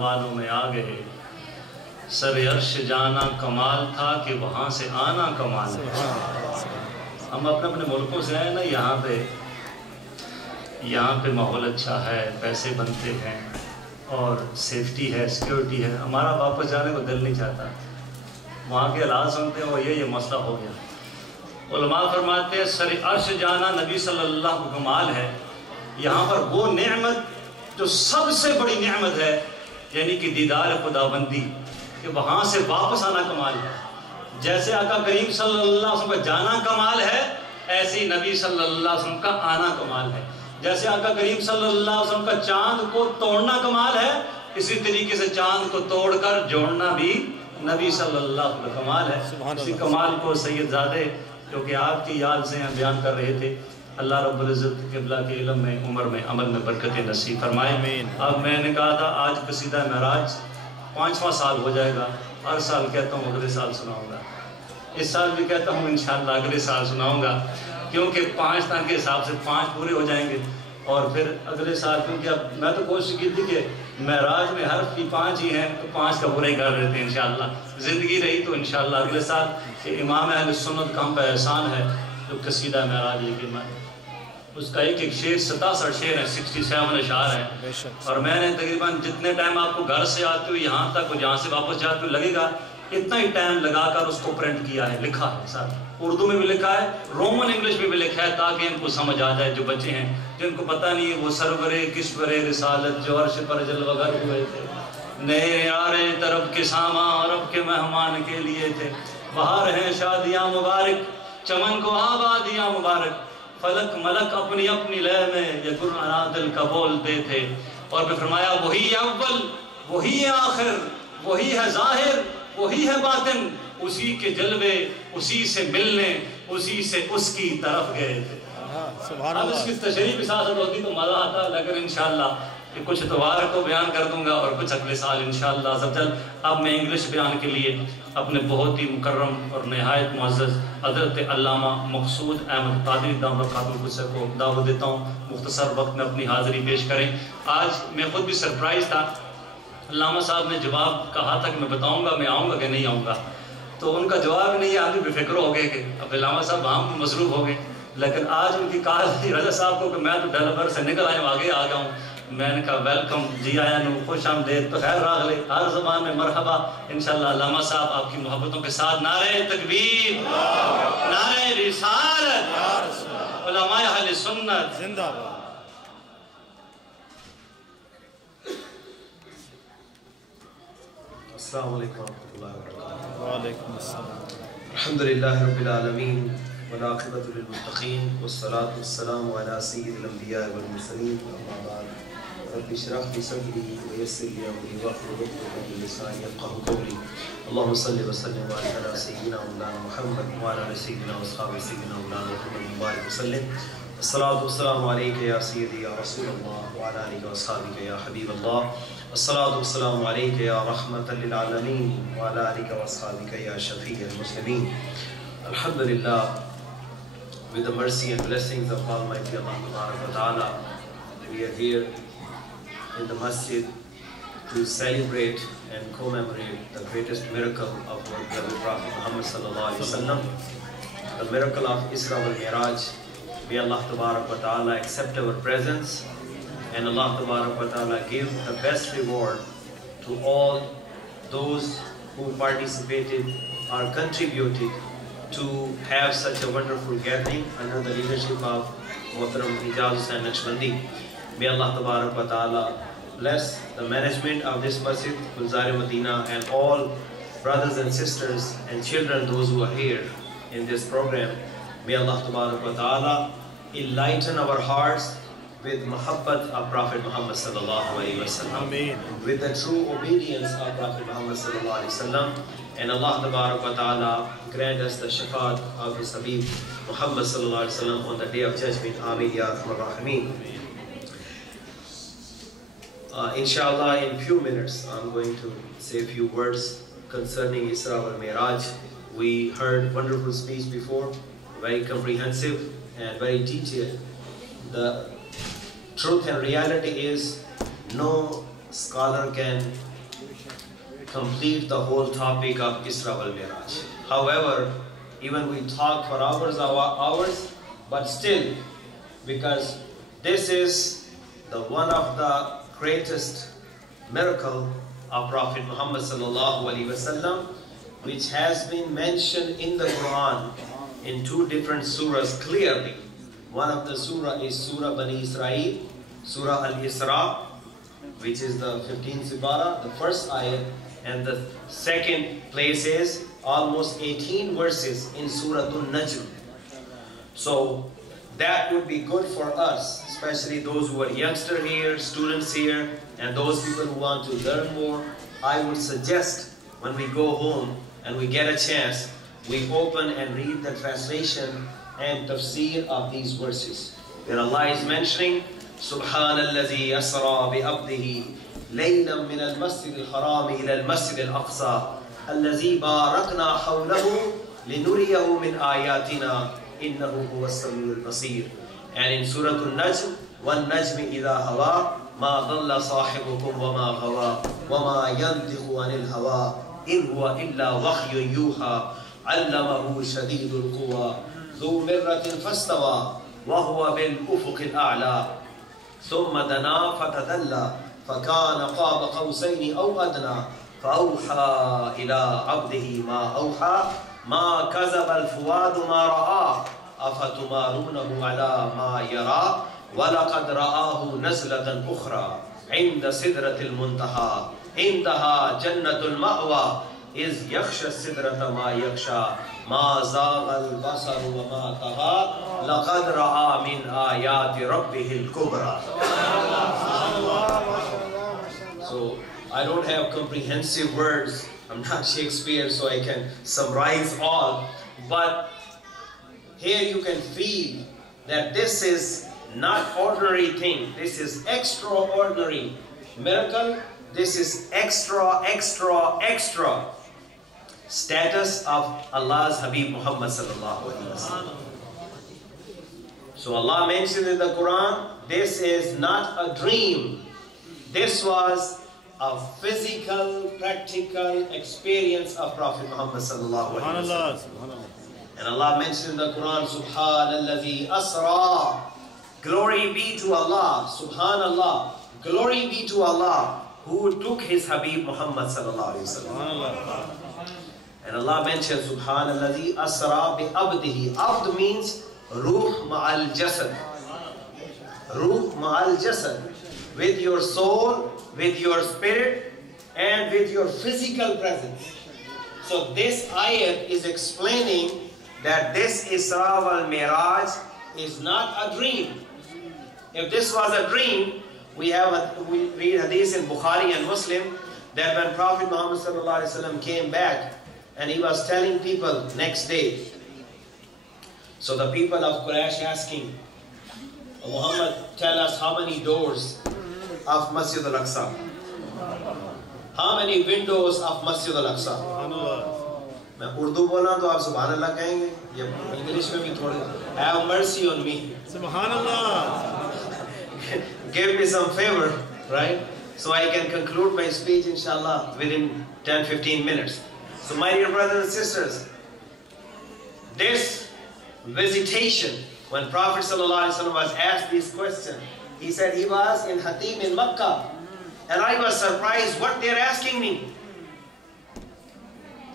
والوں میں آ گئے، سر عرش جانا کمال تھا کہ وہاں سے آنا کمال ہے۔ ہم اپنے ملکوں سے آئے نا، یہاں پہ ماحول اچھا ہے، پیسے بنتے ہیں اور سیفٹی ہے، سیکیورٹی ہے، ہمارا واپس جانے کو دل نہیں چاہتا۔ وہاں کے حالات سنتے ہیں اور یہ مسئلہ ہو گیا۔ علماء فرماتے ہیں سر عرش جانا نبی صلی اللہ علیہ وسلم کو کمال ہے۔ یہاں پر وہ نعمت جو سب سے بڑی نعمت ہے، یعنی کہ دیدار خداوندی، کہ وہاں سے واپس آنا کمال ہے۔ جیسے آقا کریم صلی اللہ علیہ وسلم کا جانا کمال ہے، ایسے ہی نبی صلی اللہ علیہ وسلم کا آنا کمال ہے۔ جیسے آقا کریم صلی اللہ علیہ وسلم کا چاند کو توڑنا کمال ہے، اسی طریقے سے چاند کو توڑ کر جوڑنا بھی نبی صلی اللہ علیہ وسلم کا کمال ہے۔ اسی کمال کو سید زادے جو کہ آپ کی یاد سے بیان کر رہے تھے، اللہ رب العزت قبلہ کے علم میں، عمر میں، عمل میں برکت نصیب فرمائے۔ اب میں نے کہا تھا آج قصیدہ معراج 5واں سال ہو جائے گا، ہر سال کہتا ہوں اگلے سال سناؤں گا، اس سال بھی کہتا ہوں انشاءاللہ اگلے سال سناؤں گا، کیونکہ 5 تن کے حساب سے 5 پورے ہو جائیں گے، اور پھر اگلے سال، کیونکہ اب میں تو کوشش کی تھی کہ معراج میں حرف کی 5 ہی ہیں تو 5 کا پورا ہی کر دیتے ہیں انشاءاللہ، زندگی رہی تو انشاءاللہ اگلے سال۔ کہ امام اہل سنت کا ہم پہ احسان ہے جو قصیدہ معراج لکھی، اس کا ایک شعر 67 شعر ہے، 67 اشعار ہیں، اور میں نے تقریباً جتنے ٹائم آپ کو گھر سے آتے ہوئے یہاں تک اور جہاں سے واپس جاتے ہوئے لگے گا، اتنا ہی ٹائم لگا کر اس کو پرنٹ کیا ہے، لکھا ہے سر، اردو میں بھی لکھا ہے، رومن انگلش میں بھی لکھا ہے، تاکہ ان کو سمجھ آ جائے جو بچے ہیں جن کو پتہ نہیں ہے وہ سرور کشور رسالت جو عرش پر جلوہ گر ہوئے تھے، نئے آرے طرف کے سامان عرب کے مہمان کے لیے تھے، بہار ہیں شادیاں مبارک، چمن کو آبادیاں مبارک، فلک ملک اپنی اپنی لے میں یہ گرنا دل کا بولتے تھے، اور پھر فرمایا وہی ہے اول، وہی ہے آخر، وہی ہے ظاہر، وہی ہے باطن، اسی کے جلوے، اسی سے ملنے، اسی سے اس کی طرف گئے تھے۔ اب اس کی تشریح بھی ساتھ ہوتی تو مزہ آتا، لیکن انشاءاللہ کہ کچھ اتوار کو بیان کر دوں گا اور کچھ اگلے سال انشاءاللہ عزوجل۔ اب میں انگلش بیان کے لیے اپنے بہت ہی مکرم اور نہایت معزز حضرت علامہ مقصود احمد قادری دامت برکاتہ القدس کو دعوت دیتا ہوں مختصر وقت میں اپنی حاضری پیش کریں۔ آج میں خود بھی سرپرائز تھا، علامہ صاحب نے جواب کہا تھا کہ میں بتاؤں گا میں آؤں گا کہ نہیں آؤں گا، تو ان کا جواب نہیں ہے، آپ بھی بے فکر ہو گئے کہ اب علامہ صاحب ہم مصروف ہو گئے، لیکن آج ان کی کال تھی رضا صاحب کو کہ میں تو ڈیولپر سے نکل آیا ہوں، آگے آ گیا ہوں۔ میں نے کہا ویلکم، جی آیا نو، خوش آمدید، تو خیر راغلے، ہر زبان میں مرحبا انشاءاللہ۔ علامہ صاحب آپ کی محبتوں کے ساتھ نعرہ تکبیر، نعرہ رسالت، علماء اہل سنت زندہ باد۔ السلام علیکم ورحمۃ اللہ وبرکاتہ۔ وعلیکم السلام۔ الحمدللہ رب العالمین والعاقبۃ للمتقین والصلاة والسلام علی سید الانبیاء والمرسلین، اما بعد، رب اشرح لی صدری ویسر لی امری واحلل عقدۃ من لسانی یفقهوا قولی، اللہم صلی وسلم وبارک علی سیدنا مولانا محمد وعلی آل سیدنا واصحاب سیدنا مولانا محمد مبارک وسلم۔ الصلاۃ والسلام علیک یا سیدی یا رسول اللہ وعلی آلہ واصحابہ یا حبیب اللہ، الصلاۃ والسلام علیک یا رحمۃ للعالمین وعلی آلہ واصحابہ یا شفیع المسلمین۔ Alhamdulillah, with the mercy and blessings of Almighty Allah Ta'ala, we are here in the masjid to celebrate and commemorate the greatest miracle of our beloved Prophet Muhammad Sallallahu Alaihi Wasallam, the miracle of Isra wal Miraj. May Allah Ta'ala accept our presence, and Allah Ta'ala give the best reward to all those who participated or contributed to have such a wonderful gathering under the leadership of Muhtaram Ijaz Hussain Naqshbandi. May Allah Ta'ala bless the management of this masjid, Gulzar Madina, and all brothers and sisters and children, those who are here in this program. May Allah Ta'ala enlighten our hearts with muhabbat of Prophet Muhammad Sallallahu Alaihi Wasallam, with the true obedience of Prophet Muhammad Sallallahu Alaihi Wasallam, and Allah Ta'ala grant us the shafaat of His Habib Muhammad Sallallahu Alaihi Wasallam on the day of judgment. Ameen ya Arhamar Rahimin. Inshallah, in few minutes I'm going to say a few words concerning Isra wal Miraj. We heard wonderful speech before, very comprehensive and very detailed. The truth and reality is no scholar can complete the whole topic of Isra wal Miraj. However, even we talk for hours, but still, because this is the one of the greatest miracle of Prophet Muhammad sallallahu alaihi wasallam, which has been mentioned in the Quran in two different surahs clearly. One of the surah is Surah Bani Israel, Surah Al-Isra, which is the 15th Sibara, the first ayat, and the second place is almost 18 verses in Surah An-Najm. So that would be good for us, especially those who are youngsters here, students here, and those people who want to learn more. I would suggest when we go home and we get a chance, we open and read the translation and tafsir of these verses. Where Allah is mentioning, Subhanallazi asra bi abdihi laylan min al-masjid al-haram ila al-masjid al-aqsa allazi barakna hawlahu linuriyahu min ayatina innahu huwas samiul basir. And in Surah An-Najm, wan najmi idha hawa ma dhalla sahibukum wa ma ghawa wa ma yantiqu anil hawa in huwa illa wahyun yuha allamahu shadidul quwa ذو مرة فاستوى وهو بالأفق الأعلى ثم دنا فتدلى فكان قاب قوسين أو أدنى فأوحى إلى عبده ما أوحى ما كذب الفؤاد ما رأى أفتمارونه على ما يرى ولقد رآه نزلة أخرى عند سدرة المنتهى عندها جنة المأوى إذ يخشى السدرة ما يخشى ما زاغ البصر وما طغى لقد رأى من آيات ربه الكبرى. So I don't have comprehensive words. I'm not Shakespeare, so I can summarize all. But here you can feel that this is not ordinary thing. This is extraordinary miracle. This is extra status of Allah's Habib Muhammad sallallahu alaihi wasallam. So Allah mentioned in the Quran, this is not a dream. This was a physical, practical experience of Prophet Muhammad sallallahu alaihi wasallam. And Allah mentioned in the Quran, Subhanallazi asra. Glory be to Allah, Subhanallah. Glory be to Allah who took his Habib Muhammad sallallahu alaihi wasallam. And Allah mentions Subhanallazi asra bi abdihi. Abd means ruh ma'al jasad. Ruh ma'al jasad. With your soul, with your spirit, and with your physical presence. So this ayat is explaining that this Isra wal Miraj is not a dream. If this was a dream, we read hadith in Bukhari and Muslim that when Prophet Muhammad sallallahu alaihi wasallam came back and he was telling people next day. So the people of Quraysh asking, Muhammad, tell us how many doors of Masjid al-Aqsa? How many windows of Masjid al-Aqsa? میں اردو بولا تو آپ سبحان اللہ کہیں گے یا English میں بھی تھوڑے have mercy on me. سبحان اللہ. Give me some favor, right? So I can conclude my speech inshallah within 10-15 minutes. So my dear brothers and sisters, this visitation, when Prophet ﷺ was asked this question, he said he was in Hatim in Makkah, and I was surprised what they're asking me.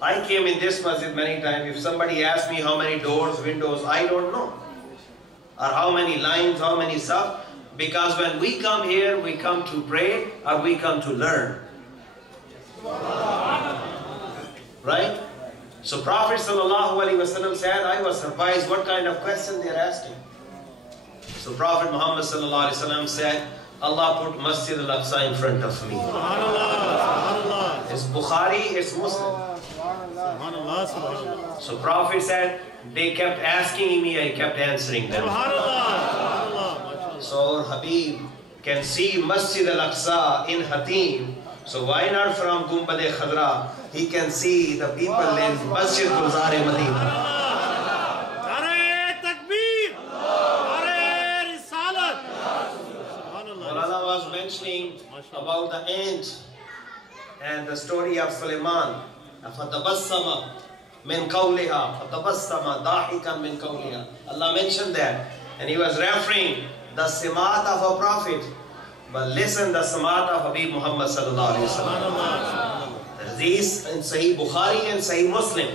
I came in this masjid many times. If somebody asks me how many doors, windows, I don't know. Or how many lines, how many stuff. Because when we come here, we come to pray or we come to learn. Right? So Prophet ﷺ said, I was surprised what kind of question they're asking. So Prophet Muhammad ﷺ said, Allah put Masjid al-Aqsa in front of me. It's Bukhari, it's Muslim. So Prophet said, they kept asking me, I kept answering them. So our Habib can see Masjid al-Aqsa in Hatim. So why not from Gumbad-e Khadra? He can see the people in Masjid Gulzar-e Madinah. Maulana was mentioning about the ant and the story of Sulaiman. فَتَبَسَّمَ مِنْ قَوْلِهَا فَتَبَسَّمَ ضَاحِكًا مِنْ قَوْلِهَا. Allah mentioned that, and He was referring the simat of a prophet. But listen, the simat of Habib Muhammad sallallahu alaihi wasallam. These in Sahih Bukhari and Sahih Muslim.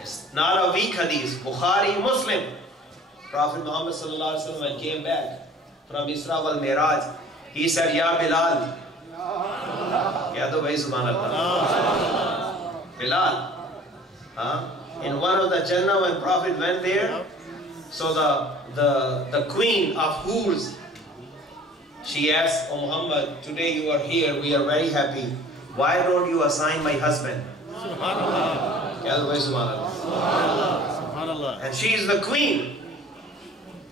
It's not a weak hadith. Bukhari, Muslim. Prophet Muhammad sallallahu alaihi wasallam, when came back from Isra wal Miraj, he said, Ya Bilal. Kya to bhai subhanallah. Bilal. In one of the Jannah, when Prophet went there, so the queen of Hurs, she asked, Oh Muhammad, today you are here, we are very happy. Why don't you assign my husband? Subhanallah. Subhanallah. And she is the queen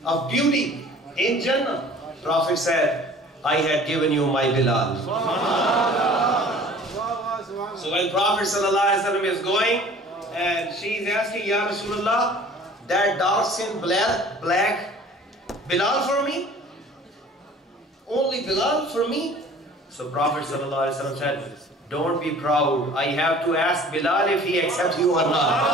of beauty in Jannah. Prophet said, I had given you my Bilal. So when Prophet ﷺ is going, and she is asking, Ya Rasulullah, that dark skin black Bilal for me? Only Bilal for me? So Prophet ﷺ said, don't be proud. I have to ask Bilal if he accepts you or not.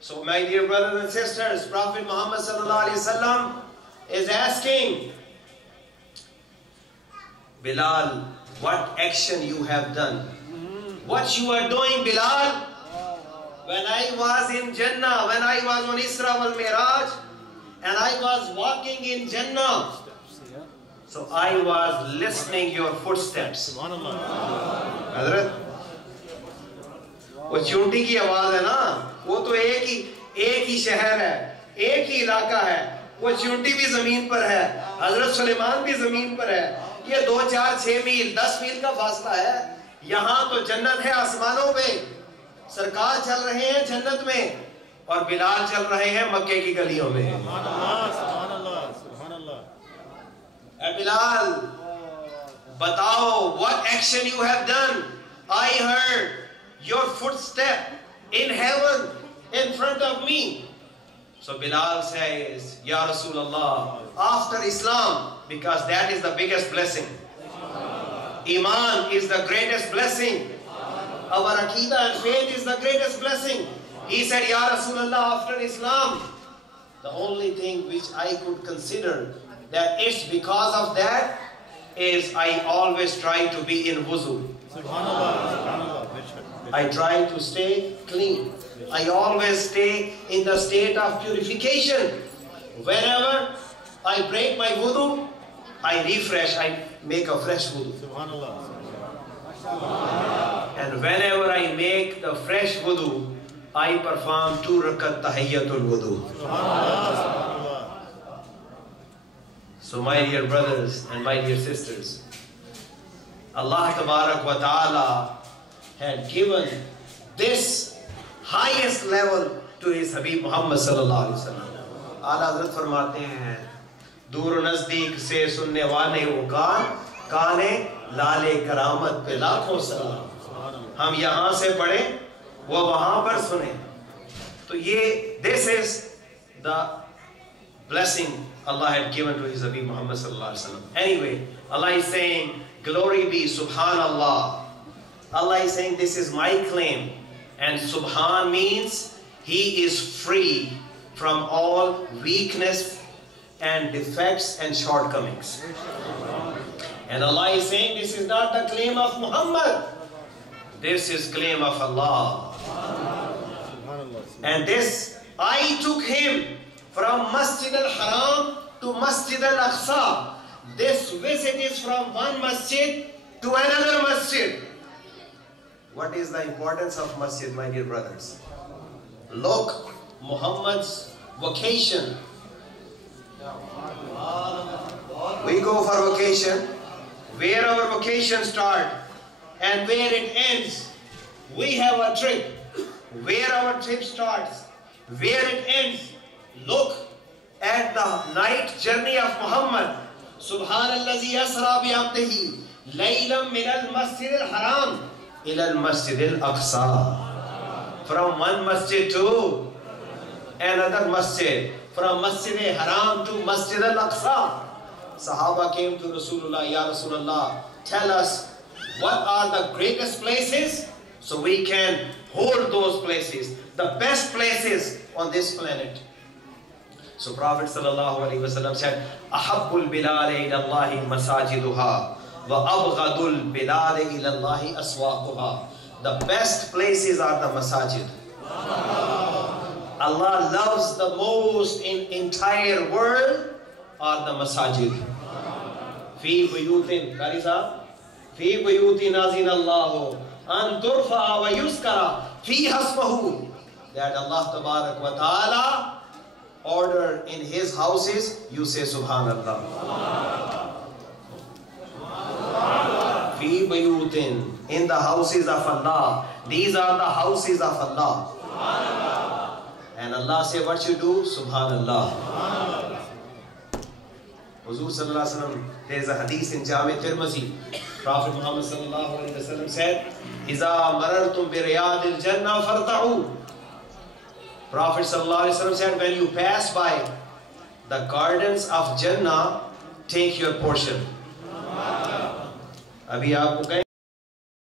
So my dear brothers and sisters, Prophet Muhammad ﷺ is asking Bilal, what action you have done? What you are doing, Bilal? When I was in Jannah, when I was on Isra wal Miraj, and I was walking in Jannah, so I was listening your footsteps. Hazrat, وہ چونٹی کی آواز ہے نا, وہ تو ایک ہی شہر ہے, ایک ہی علاقہ ہے. وہ چونٹی بھی زمین پر ہے, حضرت سلیمان بھی زمین پر ہے. یہ 2, 4, 6 میل 10 میل کا فاصلہ ہے. یہاں تو جنت ہے آسمانوں پہ, سرکار چل رہے ہیں جنت میں, اور بلال چل رہے ہیں مکے کی گلیوں میں. اے بلال, بتاؤ, what action you have done? I heard your footstep in heaven in front of me. So Bilal says, Ya Rasulullah, after Islam, because that is the biggest blessing. Iman is the greatest blessing. Our Aqidah and faith is the greatest blessing. He said, Ya Rasulullah, after Islam, the only thing which I could consider that it's because of that is I always try to be in wuzu. I try to stay clean. I always stay in the state of purification. Whenever I break my wudu, I refresh, I make a fresh wudu. And whenever I make the fresh wudu, I perform 2 rakat tahiyyatul wudu. So my dear brothers and my dear sisters, Allah Tabarak wa Ta'ala had given this highest level to His Habib Muhammad sallallahu alaihi wasallam. Ala Hazrat فرماتے ہیں, دور و نزدیک سے سننے والے وہ کانے لالے کرامت پہ لاکھوں سلام. ہم یہاں سے پڑھیں, وہ وہاں پر سنیں. تو یہ, this is the blessing Allah had given to His Habib Muhammad sallallahu alaihi wasallam. Anyway, Allah is saying, glory be, subhanallah. Allah is saying, this is my claim. And subhan means He is free from all weakness and defects and shortcomings. And Allah is saying, this is not the claim of Muhammad. This is claim of Allah. And this, I took him from Masjid al-Haram to Masjid al-Aqsa. This visit is from one masjid to another masjid. What is the importance of masjid, my dear brothers? Look, Muhammad's vocation. We go for vacation. Where our vacation starts and where it ends. We have a trip. Where our trip starts, where it ends. Look at the night journey of Muhammad. Subhanallazi yasra bi abdihi laylan min al-masjid al-haram ila al-masjid al-aqsa. From one masjid to another masjid. from Masjid Haram to Masjid Al-Aqsa. Sahaba came to Rasulullah, Ya Rasulullah, tell us what are the greatest places so we can hold those places, the best places on this planet. So Prophet sallallahu alaihi wasallam said, Ahabbul bilal ila Allahi masajiduha wa abghadul bilal ila Allahi aswaquha. The best places are the masajid. Allah loves the most in entire world are the masajid. Fi buyutin, Qari sahab, fi buyutin azina Allahu an turfa wa yuskara fi hasmahu. That Allah tabarak wa ta'ala order in his houses, you say Subhanallah. Fi buyutin, in the houses of Allah. These are the houses of Allah. And Allah say what you do? Subhanallah. Huzur sallallahu alaihi wasallam, there is a hadith in Jami Tirmizi. Prophet Muhammad sallallahu alaihi wasallam said, "Iza marartum bi riyadil jannah farta'u." Prophet sallallahu alaihi wasallam said, when you pass by the gardens of Jannah, take your portion. Abhi aapko